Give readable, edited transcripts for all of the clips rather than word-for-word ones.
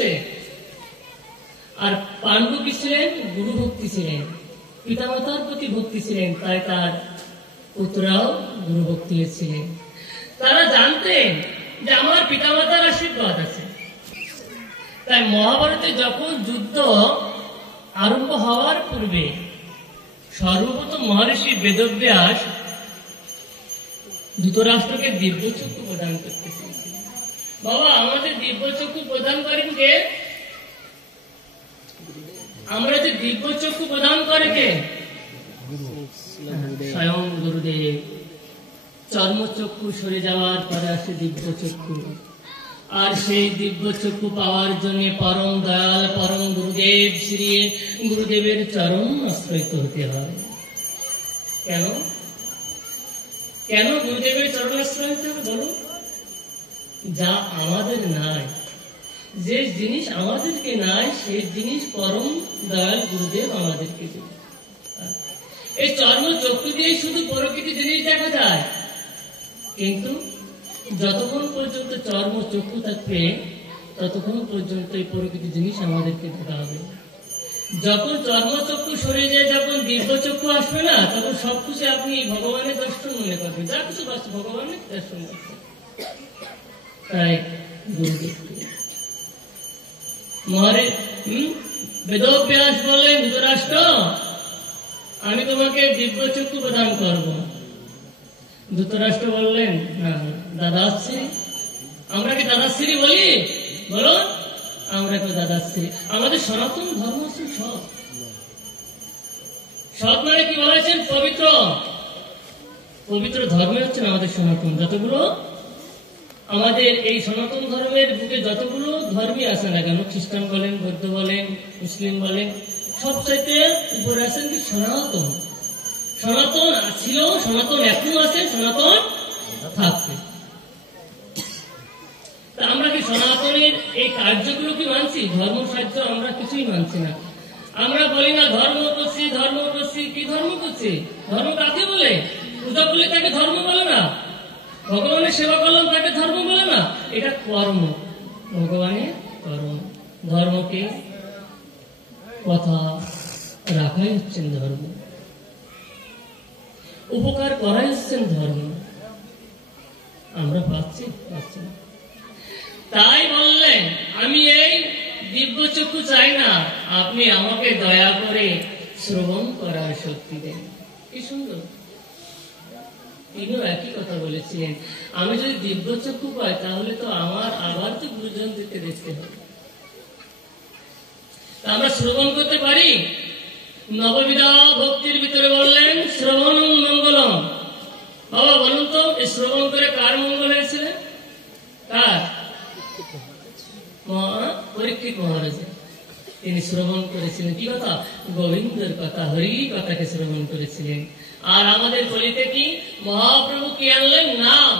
হয়েছে। আর পাণ্ডু কি ছিলেন? গুরু ভক্তি ছিলেন, পিতামাতার প্রতি ভক্তি ছিলেন, তাই তার পুত্রাও গুরু ভক্তি ছিলেন। তারা জানতেন যে আমার পিতামাতার আশীর্বাদ আছে। তাই মহাভারতে যখন যুদ্ধ আরম্ভ হওয়ার পূর্বে সর্বপ্রথম মহর্ষি বেদব্যাস ধৃতরাষ্ট্রকে দিব্যচক্ষু প্রদান করতে চেয়েছিলেন। বাবা, আমাদের দিব্যচক্ষু প্রদান করেন কে? আমরা যে দিব্যচক্ষু প্রদান করে কে? স্বয়ং গুরুদেব। চর্মচক্ষু সরে যাওয়ার পরে আসে দিব্যচক্ষু। আর সেই দিব্যচক্ষু পাওয়ার জন্য পরম দয়াল পরম গুরুদেব শ্রী গুরুদেবের চরণ আশ্রয়িত হতে হয়। কেন কেন গুরুদেবের চরণ আশ্রয় হতে হবে বলো? যা আমাদের নাই, যে জিনিস আমাদেরকে নাই, সেই জিনিস পরম দয়াল গুরুদেব আমাদেরকে দেবে। এই চর্মচক্ষু দিয়ে শুধু প্রকৃতি জিনিস দেখা যায়, কিন্তু যতক্ষণ পর্যন্ত চর্মচক্ষু থাকবে ততক্ষণ পর্যন্ত এই প্রকৃতি জিনিস আমাদেরকে দেখা হবে। যখন চর্মচক্ষু সরে যায়, যখন দিব্যচক্ষু আসবে না, তখন সবকিছু আপনি ভগবানের দর্শন মনে করবেন, যা কিছু ভগবানের দর্শন করবেন। তাই গুরুদেব বেদব্যাস বললেন, ধৃতরাষ্ট্র আমি তোমাকে দিব্যচক্ষু প্রদান করব। ধৃতরাষ্ট্র বললেন, না, দাদাশ্রী। আমরা কি দাদাশ্রী বলি? বলো, আমরা তো দাদাশ্রী। আমাদের সনাতন ধর্ম হচ্ছে সৎ। সৎ মানে কি বলেছেন? পবিত্র। পবিত্র ধর্ম হচ্ছে আমাদের সনাতন। যতগুলো আমাদের এই সনাতন ধর্মের বুকে যতগুলো ধর্মই আছে না কেন, খ্রিস্টান বলেন, বৌদ্ধ বলেন, মুসলিম বলেন, সবচাইতে উপরে আছেন কি? সনাতন। সনাতন ছিল, সনাতন এখনো আছে, সনাতন থাকবে। আমরা কি সনাতনের এই কার্যগুলো কি মানছি? ধর্ম সাহায্য আমরা কিছুই মানছি না। আমরা বলি না ধর্ম করছি, ধর্ম করছি। কি ধর্ম করছি? ধর্ম কাকে বলে? পূজা করলে তাকে ধর্ম বলে না, ভগবানের সেবা করলাম তাকে ধর্ম বলে না। এটা কর্ম, ভগবানের কর্ম। ধর্মকে কথা রাখাই হচ্ছেন ধর্ম, উপকার করাই হচ্ছেন ধর্ম। আমরা পাচ্ছি না। তাই বললেন, আমি এই দিব্যচক্ষু চাই না, আপনি আমাকে দয়া করে শ্রবণ করার শক্তি দেন। কি সুন্দর! তিনিও একই কথা বলেছিলেন, আমি যদি দিব্যচক্ষু পাই তাহলে তো আমার আবার তো গুরুজনদেরকে দেখতে হবে। আমরা শ্রবণ করতে পারি। নববিধা ভক্তির ভিতরে বললেন শ্রবণ মঙ্গলম। বাবা বলুন তো, এই শ্রবণ করে কার মঙ্গল হয়েছিল? কার? পরীক্ষিত মহারাজের। তিনি শ্রবণ করেছিলেন কি কথা? গোবিন্দের কথা, হরি কথাকে শ্রবণ করেছিলেন। আর আমাদের কলিতে কি মহাপ্রভু কি আনলেন? নাম।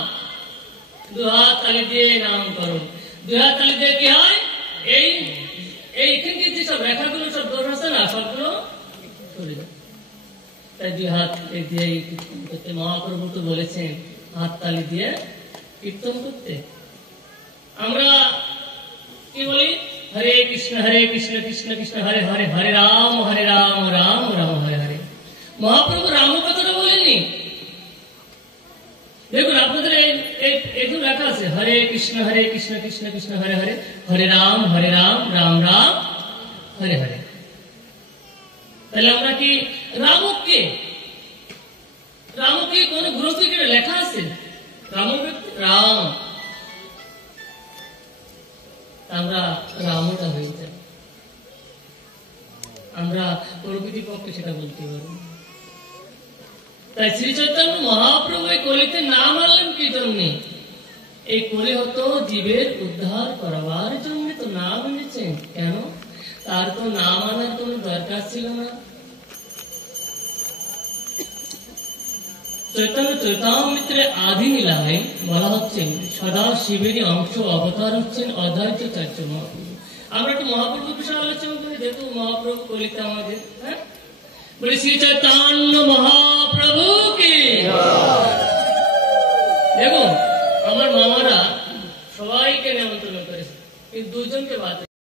দুহাত তালি দিয়ে নাম করুন। দুহাত তালি দিয়ে কি হয়? এইখানকে যেসব রেখাগুলো সব দোষ আছে না, সবগুলো চলে যায়। তাই দুই হাত দিয়ে কীর্তন করতে। মহাপ্রভু তো বলেছেন হাত তালি দিয়ে কীর্তন করতে। আমরা কি বলি? হরে কৃষ্ণ কৃষ্ণ কৃষ্ণ হরে হরে, হরে রাম রাম রাম হরে হরে। মহাপ্রভু রাম কথাটা বলেননি। দেখুন আপনাদের এগুলো লেখা আছে, হরে কৃষ্ণ কৃষ্ণ কৃষ্ণ হরে হরে, হরে রাম রাম রাম হরে হরে। তাহলে আমরা কি রামকে কোন গ্রন্থে লেখা আছে? রাম, আমরা রামটা হয়ে যাই। আমরা প্রকৃতি পক্ষে সেটা বলতে পারি। তাই শ্রী চৈতন্য মহাপ্রভু এই কলিতে নাম আনলেন কি জন্যে? এই কলি হতো জীবের উদ্ধার করবার জন্য তো নাম এনেছেন। কেন? তার তো নাম আনার কোন দরকার ছিল না। চৈতন্য চৈতামৃতের আদি লীলায় বলা হচ্ছেন সদা শিবেরই অংশ অবতার হচ্ছেন অদ্বৈত চার্য মহাপ্রভু। আমরা একটু মহাপ্রভুর বিষয়ে আলোচনা করি। দেখো মহাপ্রভু কলিতে আমাদের, বলি শ্রী চৈতন্য মহাপ্রভু কি। দেখুন আমার মামারা সবাইকে নিমন্ত্রণ করেছে, কিন্তু দুজনকে বাদ